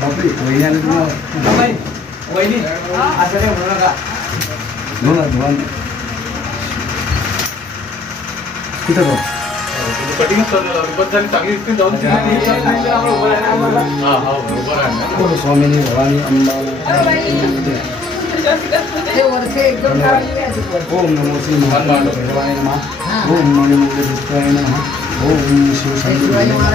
बापरे वहिनी आले तुम्हाला वहिनी असं काय म्हणू नका धुवा कुठं जाऊ कटिंग चांगली स्वामिनी भवानी अंबा ओम नमो श्री महादेवाय नमः ओम मणिमंगलपुत्राय नमः ओम शिव शंभुराय नमः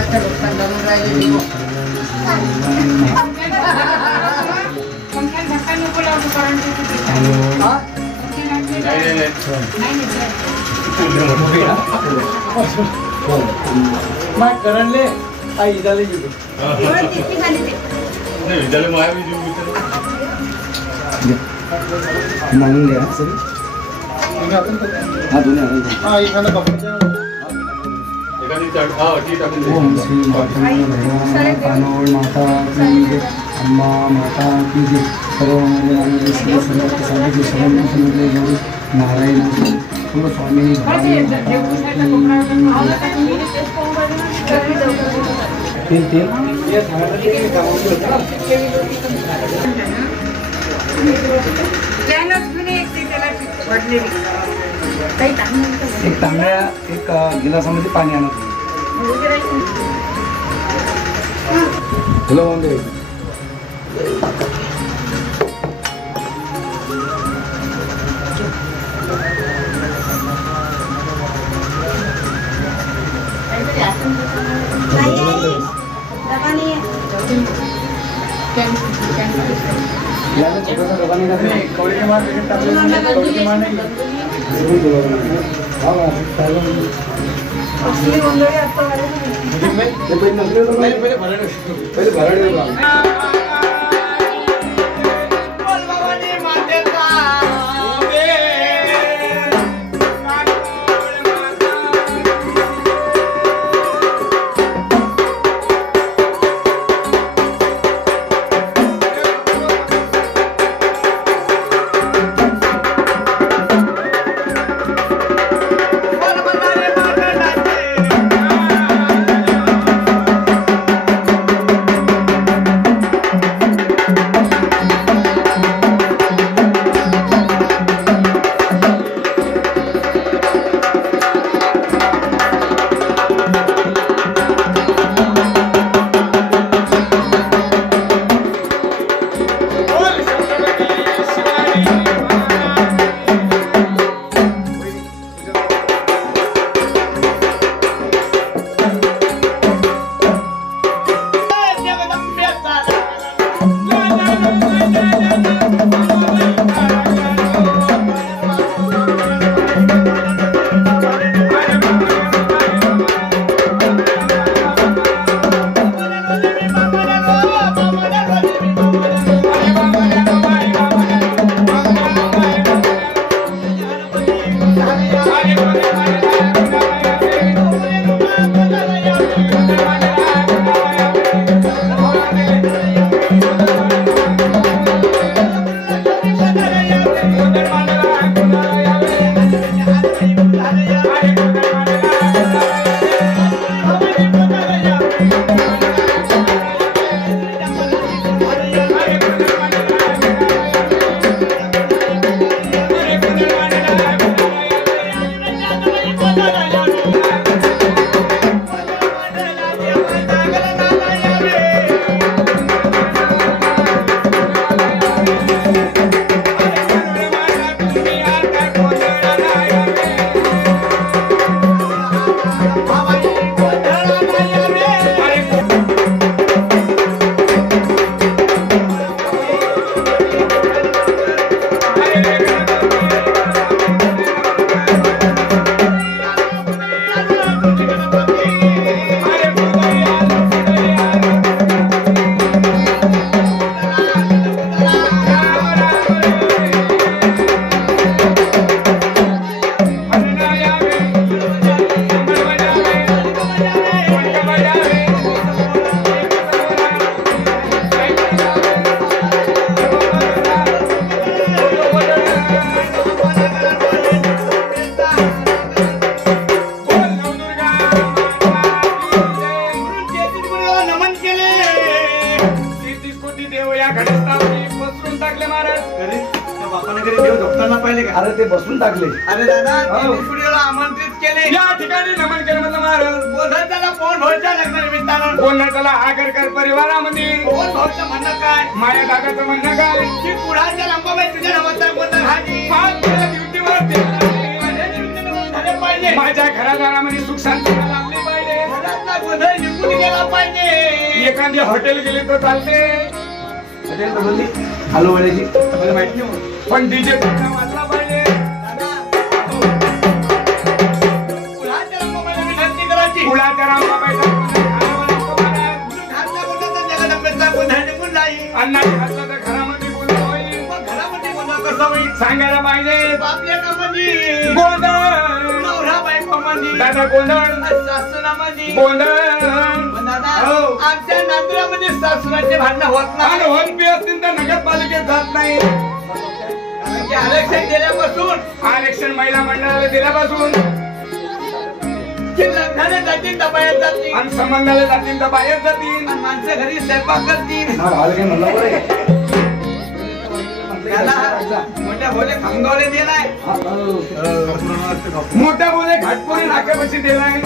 करणले आई झाले मागून द्या सर हा दोन्ही ओम श्री कानोड माता की जय अम्मा माता की जय सर्व नारायण स्वामी तीन तीन एक तांब्या एक गिलासामध्ये पाणी आणत हॅलो म्हणजे छोटा सा डबा नहीं कौड़ी के मार कौड़ी के मार नहीं पहले भराड़े अरे ते बसून टाकले. अरे दादा हो. TV स्टुडिओला आमंत्रित केले. या ठिकाणी नमन केलं म्हटलं महाराज. बोलत त्याला कोण भाऊच्या लग्नानिमित्तानं. बोलणं त्याला आगरकर परिवारामध्ये. कोण भाऊचं म्हणणं काय. माझ्या दादाचं म्हणणं काय की पुढाच्या रंबाबाई तुझ्या नावाचा बोलणार हाजी. झाले पाहिजे. माझ्या घरादारामध्ये सुख शांती लाभली पाहिजे. घरातला गोंधळ निघून गेला पाहिजे. एखादी हॉटेल गेली तर चालते. हॉटेल बनवली आलू वड्याची. मला माहिती नाही पण डीजे वाजला पाहिजे. पुढाच्या रंबाबाईला विनंती करायची. कुळाच्या रामबाबाईचा घातला बोलला तर त्याला डब्याचा गोंधळ निघून जाईल. अन्नाची घातला तर घरामध्ये बोलणं होईल. मग घरामध्ये गोंधळ कसं होईल. सांगायला पाहिजे आपल्या नामानी गोंधळ. नवरा बायको मध्ये दादा गोंधळ. सासूनामध्ये गोंधळ. दादा हो. आमच्या नांदुरामध्ये सासूराचे भांडणं होत आणि नाही. होत असतील तर नगरपालिकेत जात नाही. कारण की आरक्षण दिल्यापासून आरक्षण महिला मंडळाला दिल्यापासून की लग्नाला जातील दबायात जातील आणि संबंधाला जातील तर बाहेर जातील. आणि माणसं घरी स्वयंपाक करतील. हा भाल काय म्हणलं बरं आहे. त्याला मोठ्या भोले खामगावले दिलाय. हा, हो. मोठ्या बोले घाटपुरी नाक्यापाशी दिलाय.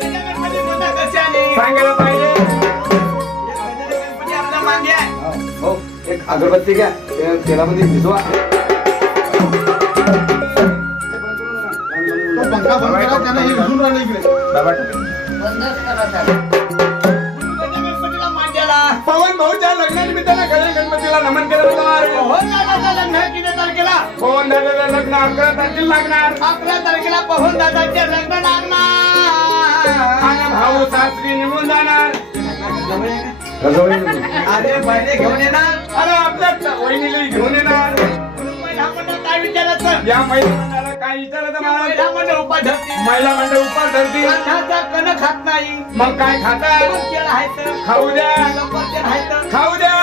गणपती मोठा कशाने सांगायला पाहिजे. गणपती आपला मागे आहे. हा, हो एक अगरबत्ती घ्या त्या तेलामध्ये भिजवा. पंखा बंद करा त्यानं हे विझून राहिलं इकडे. गणपतीला मांड्याला पवन भाऊच्या लग्नानिमित्तानं गणेश गणपतीला नमन केलं जाणार. पवन दादाचं लग्न किती तारखेला. पवन दादाचं लग्न 11 तारखेला लागणार. 11 तारखेला पवन दादाचे लग्न लागणार. आणि भाऊ सासरी निघून जाणार. अरे पहिले घेऊन येणार. अरे आपल्या वहिनीला घेऊन येणार. महिला मंडळ काय विचारायचं. या महिला मंडळाला काय विचारायचं मला. महिला मंडळ उपास धरतील. महिला मंडळ उपास धरतील. अन्नाचा कण खात नाही. मग काय खातात. केळं आहेत. खाऊ द्या. सफरचंद आहेत. खाऊ द्या.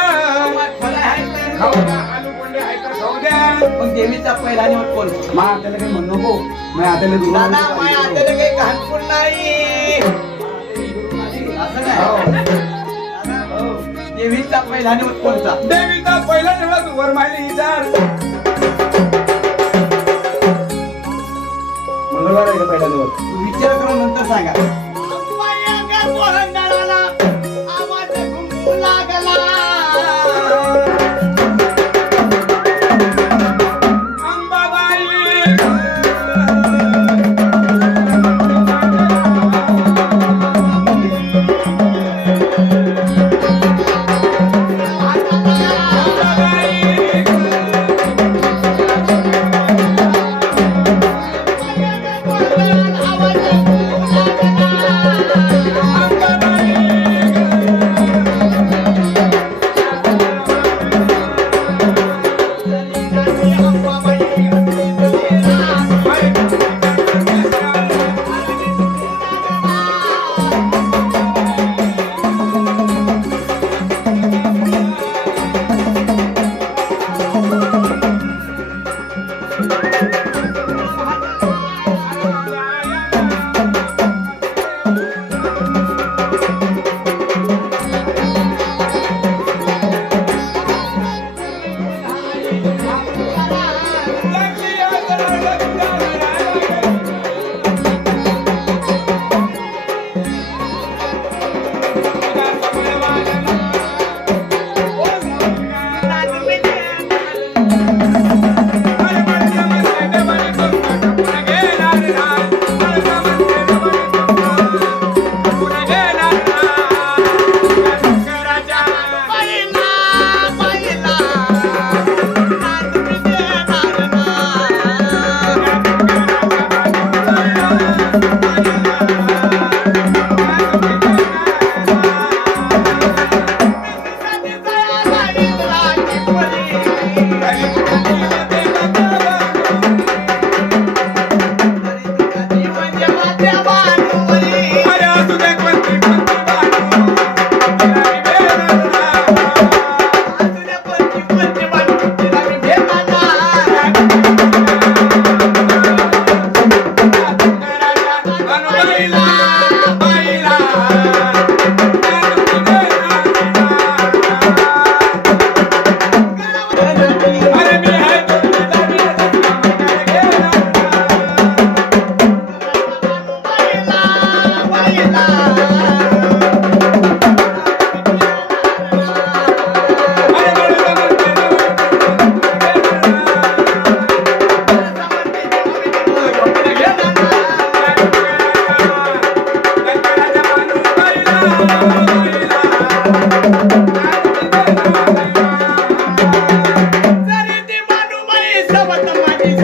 फळं आहेत. खाऊ द्या. आलू कोंडे आहेत तर खाऊ द्या. मग देवीचा पहिला निवड कोण. मा आत्याला काही म्हणू नको. माझ्या आत्याला दादा दुरून माझ्या हाताला काही घातपून नाही. असं नाही. दादा, देवीचा पहिला निवड कोणचा. देवीचा पहिला दिवस वर माहिती विचार. मंगळवार आहे का पहिला दिवस. विचार करून नंतर सांगा. आवाज घुमू लागला. अंबाबाई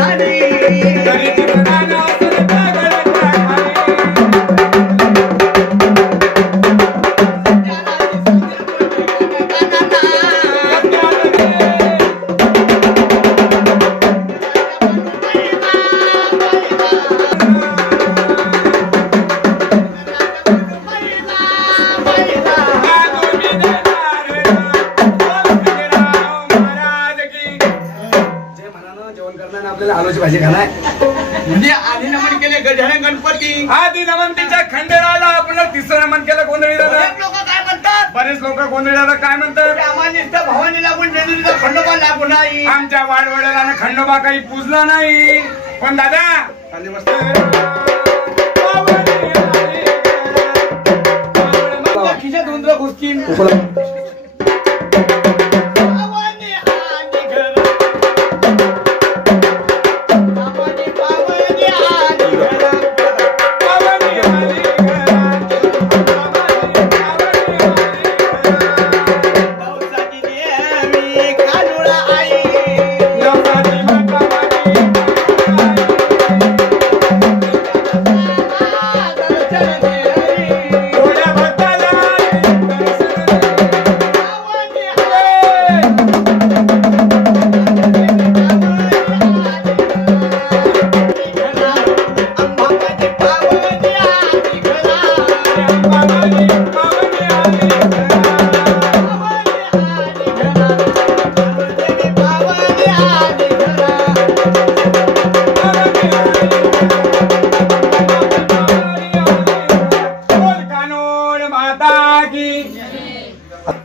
झाली तरी चित्रानं असून पागळच्या खाली. आलूची भाजी खाणार म्हणजे आधी नमन केले गजानन गणपती आधी नमन तिच्या खंडेराला आपण तिसरं नमन केलं गोंधळी दादा. बरेच लोक काय म्हणतात बरेच लोक गोंधळी दादा काय म्हणतात रामानिष्ठ भवानी लागून जेजुरीचा खंडोबा लागू नाही आमच्या वाडवड्याला खंडोबा काही पूजला नाही. पण दादा खाली खिशात उंदर घुसतील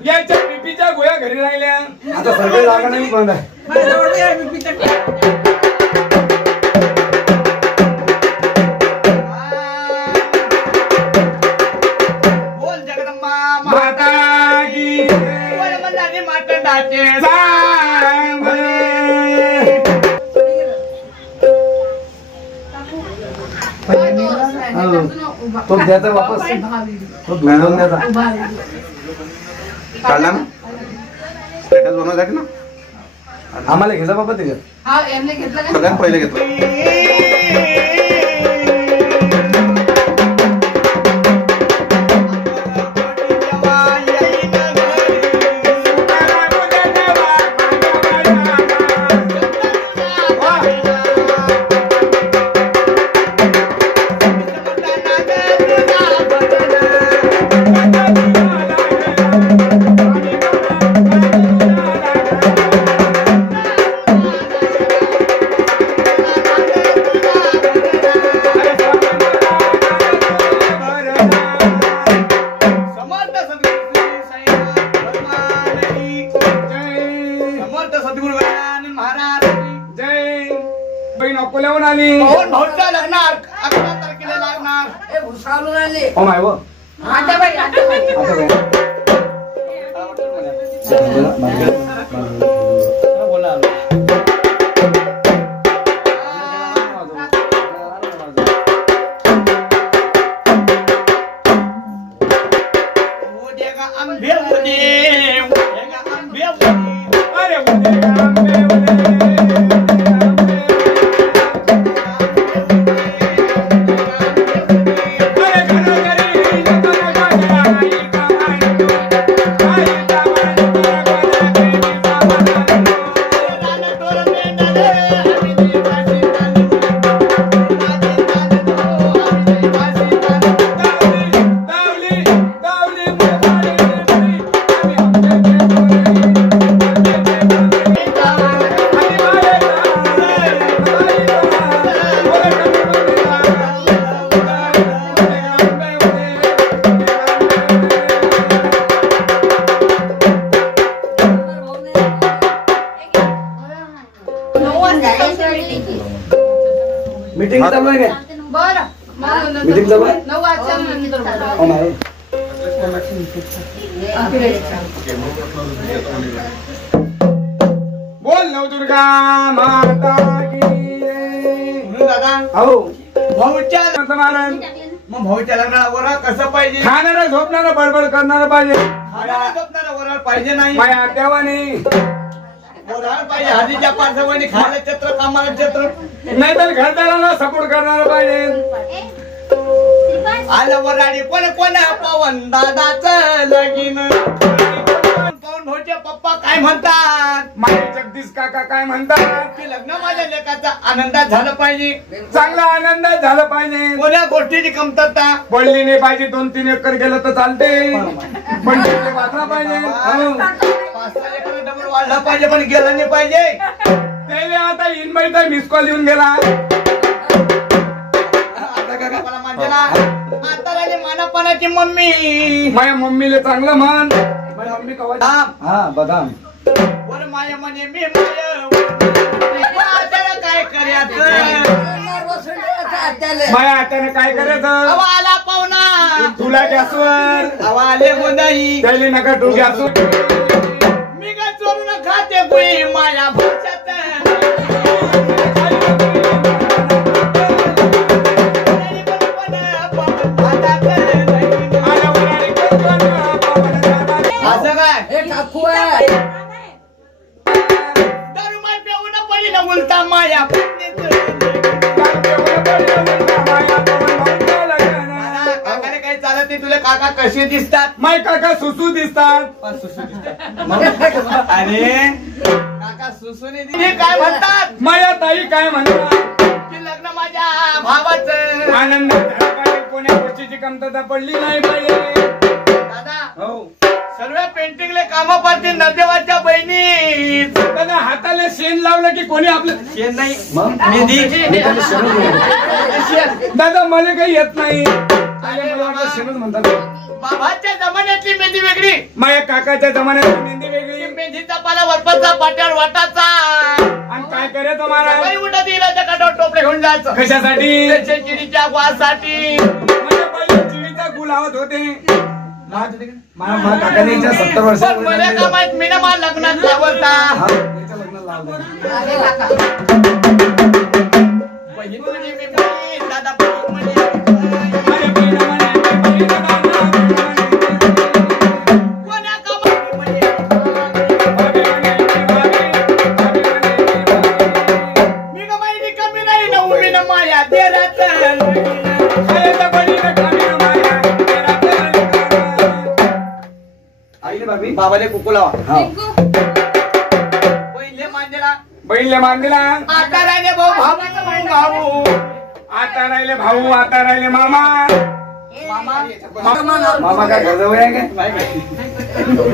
याच्या पिपीच्या गोळ्या घरी राहिल्या आता सगळे जागा नाही बंद आहे. बोल जगदंबा माता की बोल मल्हारी मातंडाचे सांग. तो द्यायचा वापस तो धुवून द्यायचा काढला ना स्टेटस बनवायसाठी ना आम्हाला घ्यायचा बाबा त्याच्यात सगळ्यात पहिले घेतलं अकोल्याहून आली. भाऊचा लग्नार 11 तारखेला लागणार ओ माय वो मीटिंग चालू आहे बरं मीटिंग चालू आहे 9 वाजता ओ माय बोल नवदुर्गा माता की दादा आओ भाऊच्या महाराज मग भाऊच्या लग्नाला वराळ कसं पाहिजे खाणारा झोपणारा बडबड करणारा पाहिजे खाणारा झोपणारा वराळ पाहिजे नाही माझ्या आत्यावानी बोलायला पाहिजे हळदीच्या पार्श्वभूमी खायला चित्र कामाला चित्र नाही तर घरदाराला सपोर्ट करणार पाहिजे. आलं वराडी कोण कोण पवन दादाचं लगीन पवन भाऊचे पप्पा काय म्हणतात माझे जगदीश काका काय म्हणतात की लग्न माझ्या लेकाचा आनंदात झालं पाहिजे चांगला आनंद झाला पाहिजे. कोण्या गोष्टीची कमतरता पडली नाही पाहिजे 2-3 एकर गेलं तर चालते पण तिथे वाचला पाहिजे. हो. 5-6 एकर डबल वाढला पाहिजे पण गेलं नाही पाहिजे. त्याने आता इनबाईचा मिस कॉल येऊन गेला. मला म्हणते ना आता राहिली मानापणाची मम्मी माझ्या मम्मीला चांगलं म्हण. माझ्या मम्मी कवा हा बदाम वर माया म्हणे मी माया काय करायचं माझ्या हाताने काय करायचं हवा आला पाहुणा तुला गॅसवर हवा आले मुंदाई त्याला नका तू गॅसवर. मी काय चोरून खाते गुई माया भाषात असं काय दारू माय पिऊन पडी ना उलटा माया काकाने काही चालत नाही तुला काका कसे दिसतात माय काका सुसू दिसतात. अरे काका सुसुने दिली काय म्हणतात माया ताई काय म्हणतात की लग्न माझ्या भावाचं आनंद झाला पाहिजे. कोण्या गोष्टीची कमतरता पडली नाही पाहिजे. दादा हो सर्व पेंटिंगले काम पाडतील नंदेवाच्या बहिणी त्याने हाताला शेण लावलं की कोणी आपलं शेण नाही मेहंदी दादा मला काही येत नाही. अरे मला बाबा. शेणच म्हणतात. बाबाच्या जमान्यातली मेहंदी वेगळी माझ्या काकाच्या जमान्यात मेहंदी वेगळी मेहंदीचा पाला वरपाचा पाट्यावर वाटाचा आणि काय करायचं मला सकाळी उठत इराच्या काठावर टोपले घेऊन जायचं कशासाठी त्याच्या चिडीच्या वासाठी म्हणजे पहिले चिडीचा गुल लावत होते. माझ्या काकाने 70 वर्ष पण मला का माहित मी ना मला लग्नात लावता लग्न लावलं. बहीण म्हणे मी बहीण, दादा बहीण म्हणे माझ्या बहिणीला म्हणे, कोण्या कामात म्हणे मी का माहिती कमी नाही ना उभी ना माया देरात बाबाले कुकू लावा बहिणीला मांदिला. आता राहिले भाऊ भाऊ आता राहिले भाऊ आता राहिले मामा. मामा काय घरजवळ आहे काय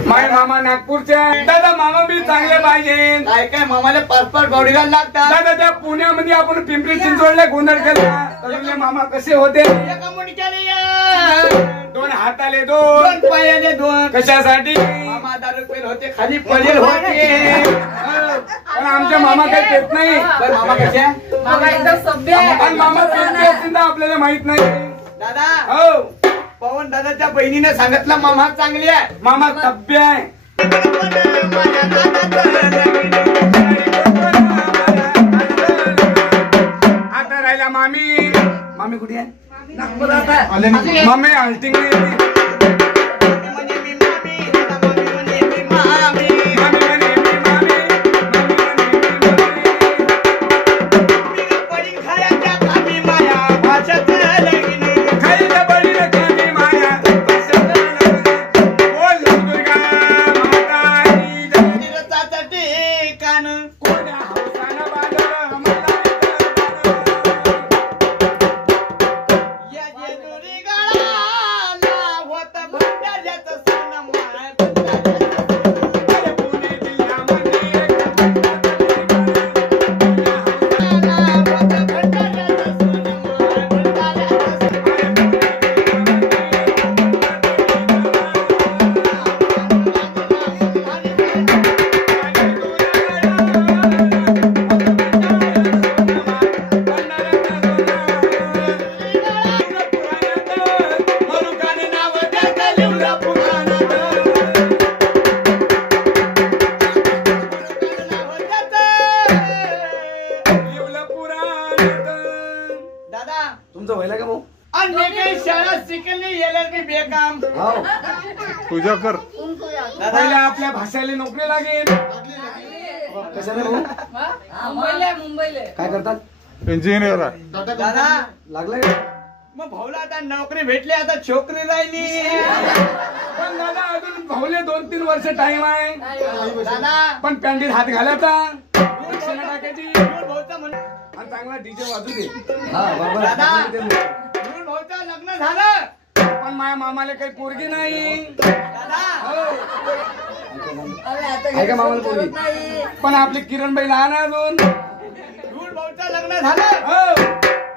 माझे मामा नागपूरचे आहे. दादा मामा बी चांगले पाहिजे. काय काय मामाले 5-5 बॉडीगार्ड लागतात दादा त्या पुण्यामध्ये आपण पिंपरी चिंचवडला गोंधळ केला तर मामा कसे होते. एका मुंडक्याने 2 हाताले 2 2 पायाने 2 कशासाठी मामा दारू पेल होते खाली पडेल होते पण आमचे मामा काही पेत नाही. पण मामा कसे मामा एकदम सभ्य आहे. पण मामा पेत आपल्याला माहित नाही. दादा हो पवन दादाच्या बहिणीने सांगितलं मामा चांगली आहे मामा तब्य आहे. आता राहिला मामी. मामी कुठे आहे आले नाही. मामी हल्टिंग तुमचं व्हायला का भाऊ आणि मी काही शाळा शिकली LLB बेकाम तुझ्या कर दादा पहिल्या आपल्या भाषेला नोकरी लागेल. कशाला भाऊ मुंबईला काय करतात इंजिनियर दादा लागलाय मग भाऊला आता नोकरी भेटली आता छोकरी राहिली पण दादा अजून भाऊले 2-3 वर्ष टाइम आहे दादा पण पॅन्टीत हात घालायचा शिक्षण टाकायची भाऊचं म्हण आणि चांगला डीजे वाजू दे. हा बरोबर दादा आहे. भाऊचं लग्न झालं पण माझ्या मामाला काही पोरगी नाही. दादा ऐका मामाला पोरगी पण आपली किरणबाई लहान आहे अजून. भाऊचं लग्न झालं हो.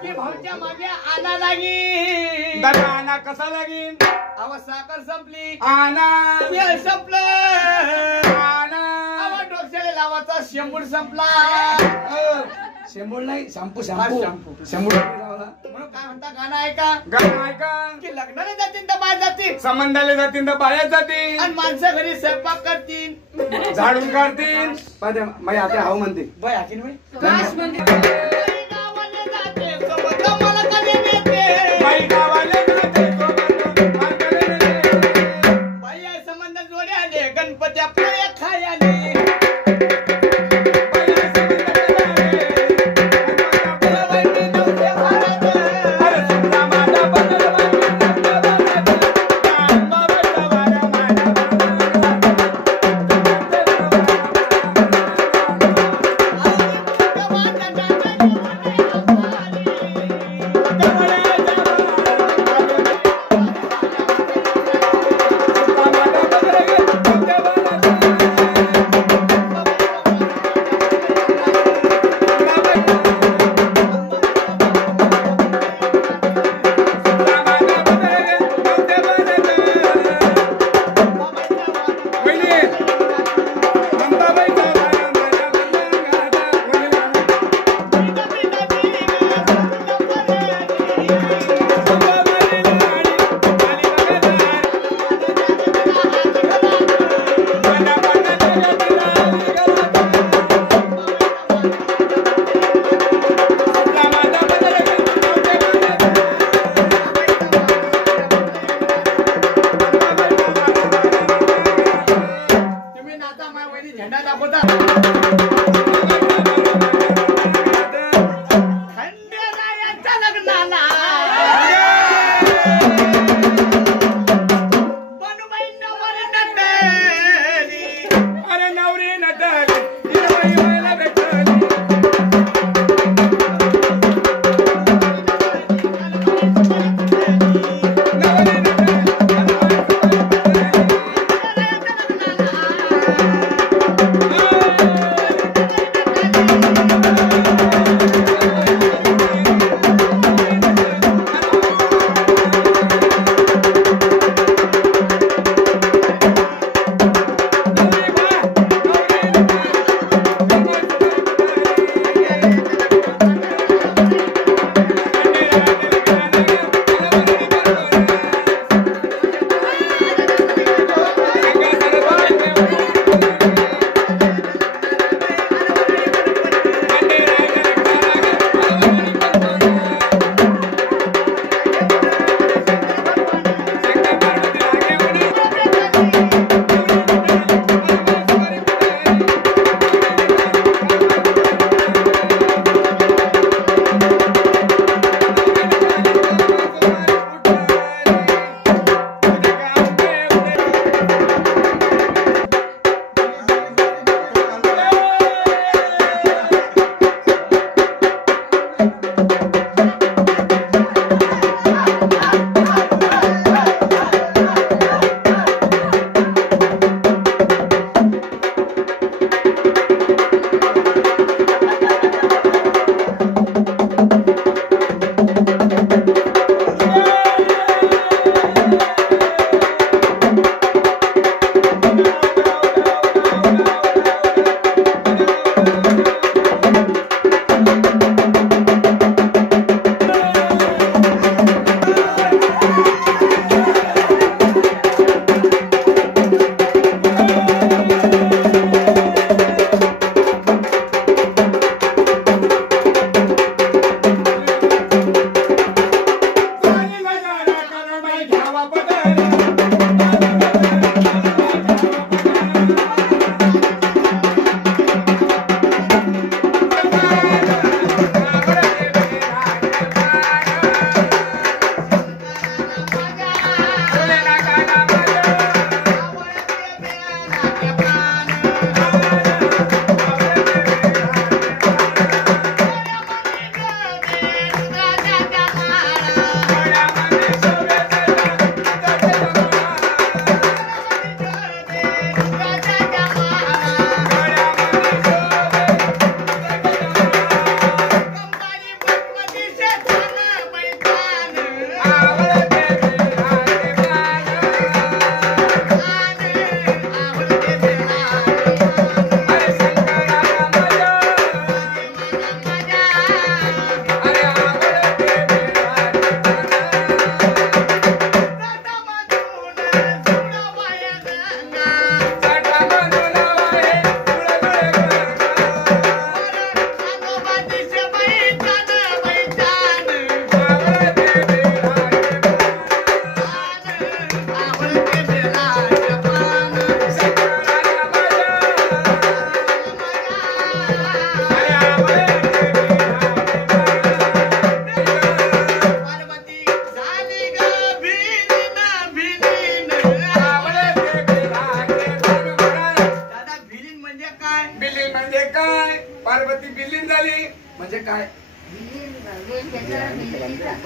की भाऊच्या मागे आणा लागी दादा आणा कसा लागेल अव साखर संपली आणा तेल संपलं आणा अव डोक्याला लावाचा शेंबूड संपला शेंबूळ नाही शॅम्पू हा, शॅम्पू शॅम्पू. शॅम्पू म्हणून काय म्हणता गाणं ऐका गाणं ऐका की लग्नाला जातील तर बाहेर जातील संबंधाले जातील तर बाहेर जातील आणि माणसं घरी स्वयंपाक करतील झाडून काढतील. माझी आता हाव म्हणते बाय हाकीन बाई काश म्हणजे गावाला जाते सोबत मला कधी नेते बाई गावाला जाते सोबत मार्गाला नेते. बाई आहे संबंध जोड्याने गणपती आपल्या खायाने बाई आहे संबंधाले जाते. अरे समजा माझा बदल गावाला जाते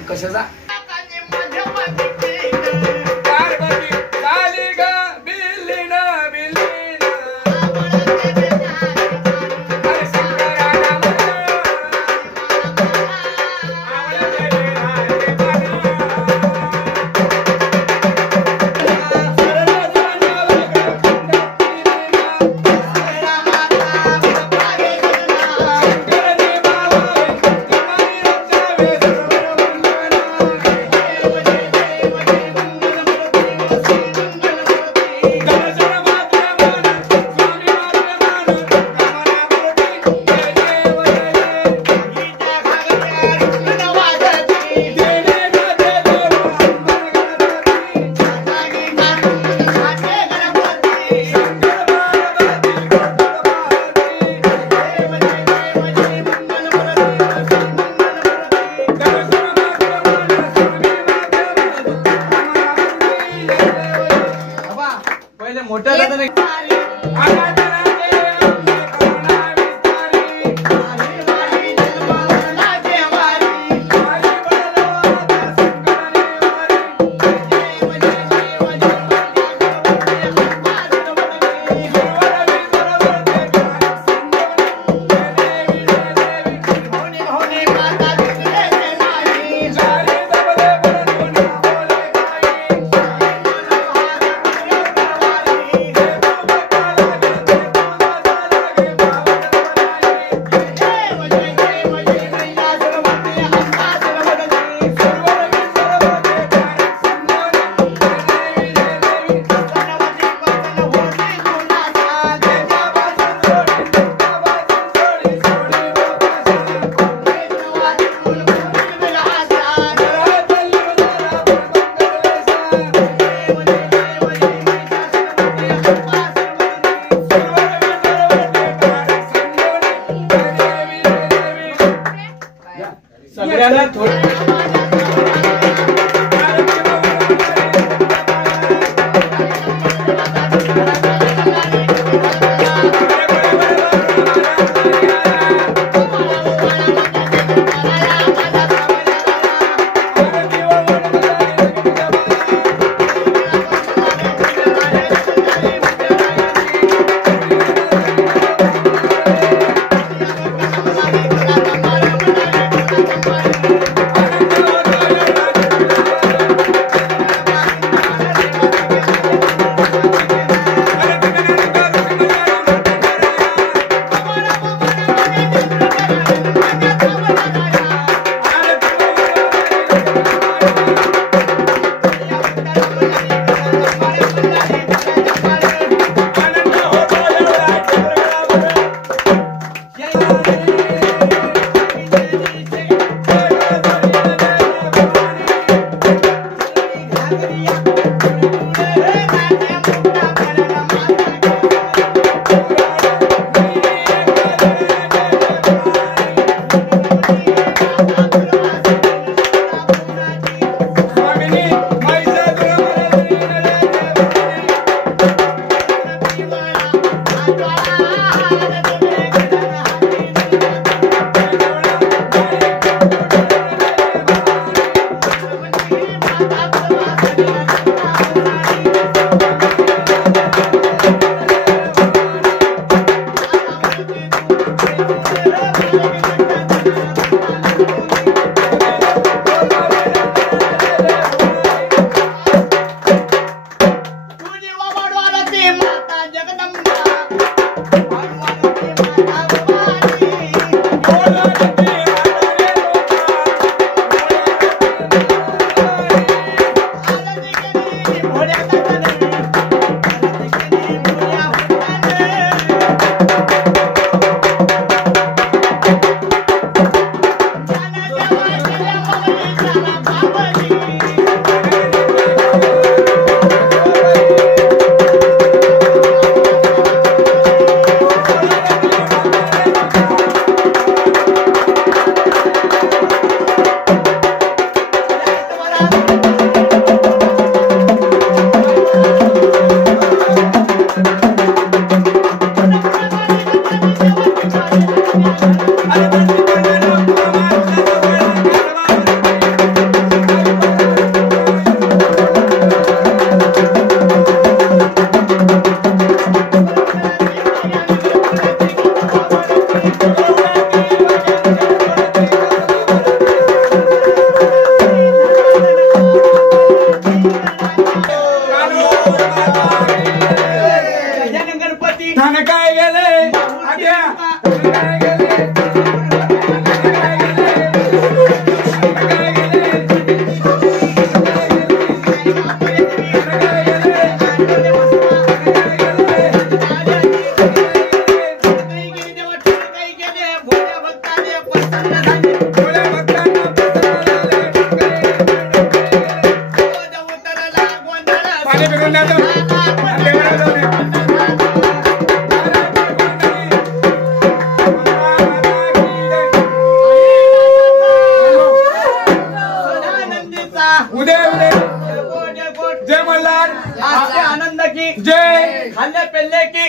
कशाचा पार्वती झाली ग बिलीन बिलीन अरे शंकराला म्हणलं, आवडले राजे बाणा. पहिले मोठं दादा नाही सगळ्यांना थोडं माता उदय उदय जयकोट जयकोट जय मल्हार आजचे आनंद की जय खाल्ले पेल्ले की